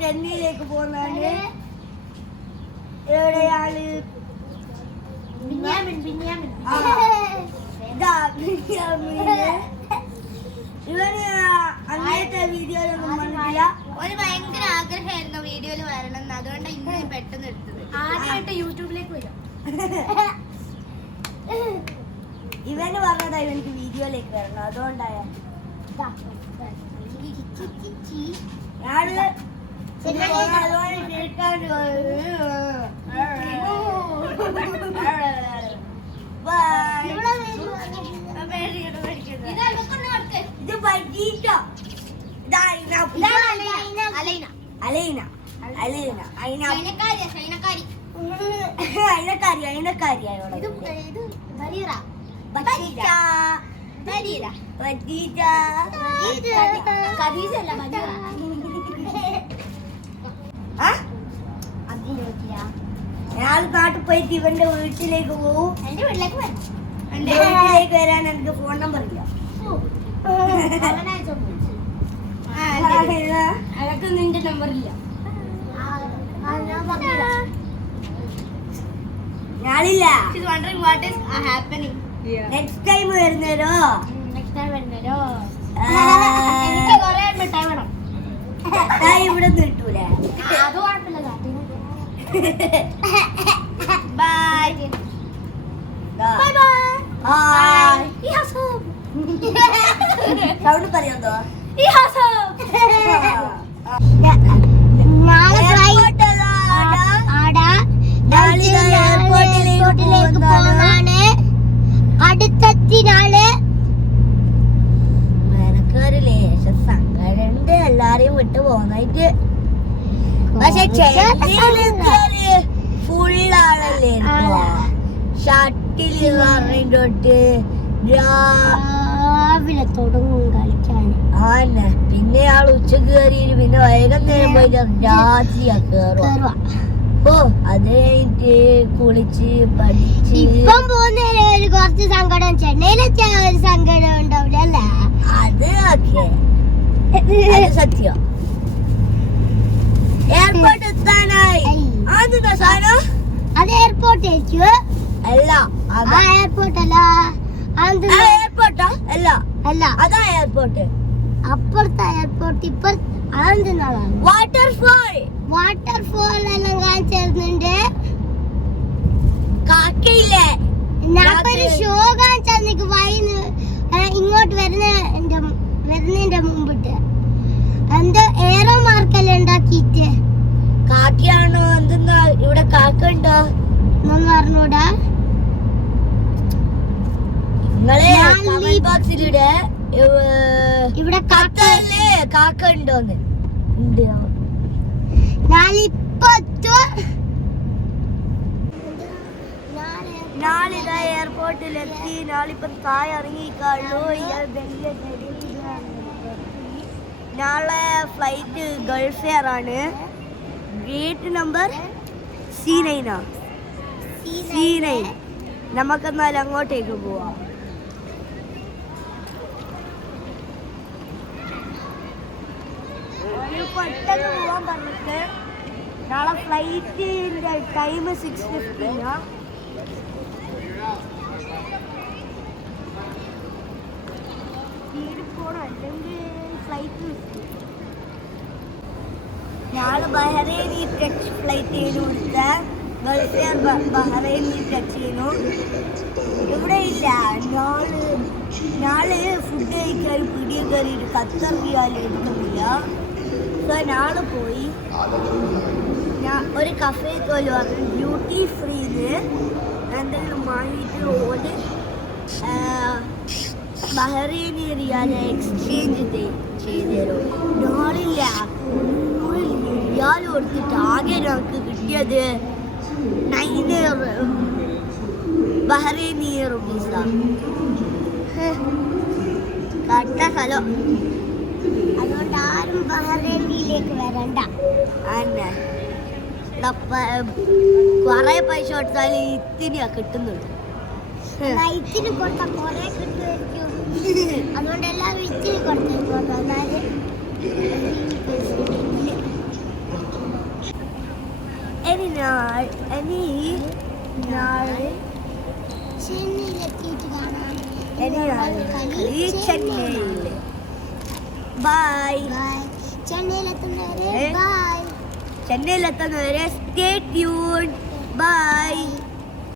ചെന്നൈയിലേക്ക് പോകുന്നതാണ്. എവിടെയാണ് ഇവന് അങ്ങനത്തെ വീഡിയോയിലൊന്നും വന്നിട്ടില്ല. ഒരു ഭയങ്കര ആഗ്രഹമായിരുന്നു വീഡിയോയിൽ വരണം എന്ന്. അതുകൊണ്ട് ഇന്ന് പെട്ടെന്ന് എടുത്തത്. ആദ്യമായിട്ട് യൂട്യൂബിലേക്ക് വരും. ഇവന് പറഞ്ഞതാ ഇവനിക്ക് വീഡിയോയിലേക്ക് വരണം. അതുകൊണ്ടായ ഇത് പറ്റിട്ടോ. ഞാൻ നാട്ടിൽ പോയിട്ട് ഇവന്റെ വീട്ടിലേക്ക് പോവും. എന്റെ വീട്ടിലേക്ക് വരും. എന്റെ വീട്ടിലേക്ക് വരാൻ എനിക്ക് ഫോൺ നമ്പർ ഇല്ല. അതൊക്കെ നിന്റെ നമ്പർ ഇല്ല. ഞാനില്ല. നെക്സ്റ്റ് ടൈം വരുന്നേരോ ഇവിടെ കിട്ടൂലേ? അത് കുഴപ്പമില്ല. ബൈ ബൈ സൗണ്ട് പറയാന്തോ? എയർപോർട്ടിലേക്ക് പോകാണ്. അടുത്തത്തിനാള് എനക്കൊരു ലേശം സങ്കടമുണ്ട് എല്ലാരെയും വിട്ടു പോന്നായിട്ട്. പക്ഷെ ഫുള്ളാണല്ലേ ഷട്ടില് പറഞ്ഞിട്ട് രാവിലെ തുടങ്ങും കളിക്കാൻ. ആന്നെ പിന്നെ ആൾ ഉച്ചക്ക് കയറിയിട്ട് പിന്നെ വൈകുന്നേരം പോയിട്ട് രാത്രിയാ കേറുക. ഓ അത് കഴിഞ്ഞിട്ട് കുളിച്ച് പഠിച്ച് ഇപ്പം പോകുന്നതിന് കുറച്ച് സങ്കടം. ചെന്നൈയിലെത്തിയ ഒരു സങ്കടം ഉണ്ടാവില്ല അല്ലേ? അത് ഓക്കെ, സത്യം. എയർപോർട്ട് എത്താനായി. അതെന്താ സാധനം? അത് എയർപോർട്ട് അല്ല, എയർപോർട്ട് അല്ല. എയർപോർട്ടാ? അല്ല അല്ല, അതാ എയർപോർട്ട്. അപ്പുറത്തെ എയർപോർട്ട് ഇപ്പുറത്ത്. അതെന്താണ്? വാട്ടർഫോൾ. വാട്ടർഫോൾ എല്ലാം കാണിച്ചിരുന്നുണ്ട്. കാക്കയില്ലേ? ഒരു ഷോ കാണിച്ചാൽ നിനക്ക് ഇങ്ങോട്ട് വരുന്നതിന്റെ മുമ്പിട്ട് എന്തോ ഏറോ മാർക്കെല്ലാം ഉണ്ടാക്കിയിട്ട്. കാക്കയാണോ? എന്തെന്നാ ഇവിടെ കാക്ക ഉണ്ടോ എന്നൊന്നും അറിഞ്ഞൂടാ. നിങ്ങളെ കമന്റ് ബോക്സിലൂടെ ഇവിടെ കാക്ക ഉണ്ടോന്ന്. ഉണ്ട്. നാളിതാ എയർപോർട്ടിലെത്തി. നാളിപ്പം താഴെ ഇറങ്ങിക്കാളൂ. നാളെ ഫ്ലൈറ്റ് ഗൾഫ് എയർ ആണ്. Gate number C9. നമുക്കെന്നാൽ അങ്ങോട്ടേക്ക് പോവാം. പെട്ടെന്ന് പോവാൻ പറഞ്ഞിട്ട് നാളെ ഫ്ലൈറ്റിന്റെ ടൈം 6:50. പോണം അല്ലെങ്കിൽ ഫ്ലൈറ്റ്. നാളെ ബഹ്റൈനിൽ ടച്ച് ഫ്ലൈറ്റ് ചെയ്ത് കൊടുത്ത ഗൾഫ് എയർ ബഹ്റൈനിൽ ടച്ച് ചെയ്യുന്നു. ഇവിടെ ഇല്ല. നാളെ ഫുഡ് കഴിക്കാൻ പിടിയെ കയറിയിട്ട് ഖത്തർ റിയാൽ എടുക്കുന്നില്ല. സോ നാളെ പോയി ഒരു കഫേ പോലെ പറഞ്ഞു ഡ്യൂട്ടി ഫ്രീന്ന് എന്തെങ്കിലും വാങ്ങിയിട്ട് ഓല് ബഹ്റൈനി റിയാലെ എക്സ്ചേഞ്ച് ചെയ്ത് തരും. നാളില്ല, 100 റിയാൽ കൊടുത്തിട്ട് ആകെ ഞങ്ങൾക്ക് കിട്ടിയത് 9 ബഹ്റൈനി റുപ്പീസാണ്. കട്ട സ്ഥലം. അതുകൊണ്ട് ആരും ബഹ്റൈനിലേക്ക് വരണ്ട. അന്നെ കൊറേ പൈസ കൊടുത്താൽ ഇത്തിരിയാ കിട്ടുന്നുള്ളൂ. ഇത്തിരി കൊടുത്താൽ കുറെ കിട്ടുമായിരിക്കും. അതുകൊണ്ട് എല്ലാവരും ഇത്തിരി കൊടുത്തേക്കോട്ടോ എന്നാല് ഇനി ചെന്നൈയിലെത്തിയിട്ട് കാണാം. ചെന്നൈയിൽ ബൈ. ചെന്നൈയിലെത്തുന്നവരെ ബൈ. ചെന്നൈയിലെത്തുന്നവരെ സ്റ്റേ ട്യൂൺ. ബൈ.